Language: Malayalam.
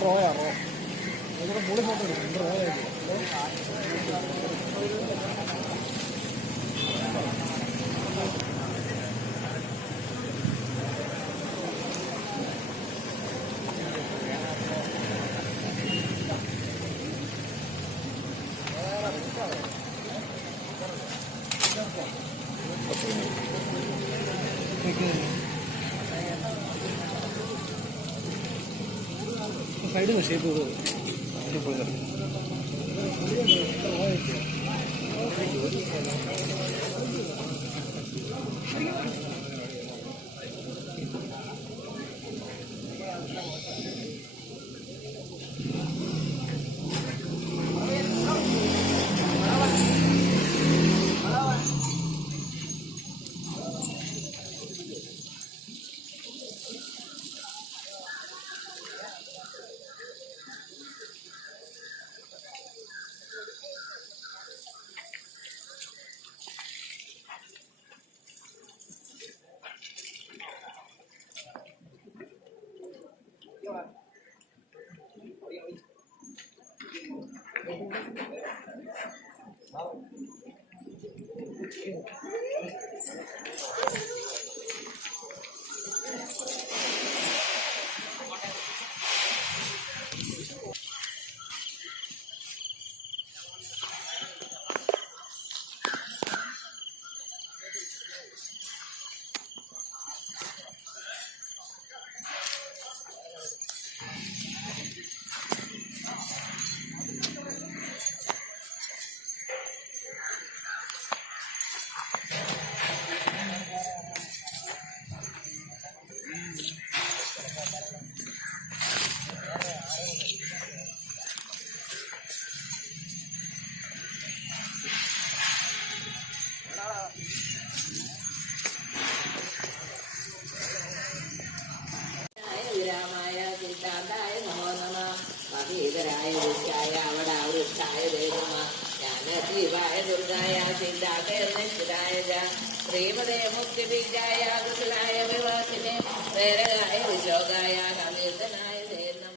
റോയാ റോ ഇവിടെ പുളി ഫോട്ടോ എടുക്കും റോയായിട്ട് Thank you. சைடுங்க ஷேப்பு 好。മഹീതരായ വൃക്ഷായ അവിടെ വൃക്ഷായ ദേവമ ജ്ഞാനദീപായ ദുർഗായ സിദ്ധാന്തയ നിശ്ചിതായ ശ്രീമതേ മുക്തിബീജായ കുശലായ വിവാസിനെ പ്രേരകായ വിശോകായ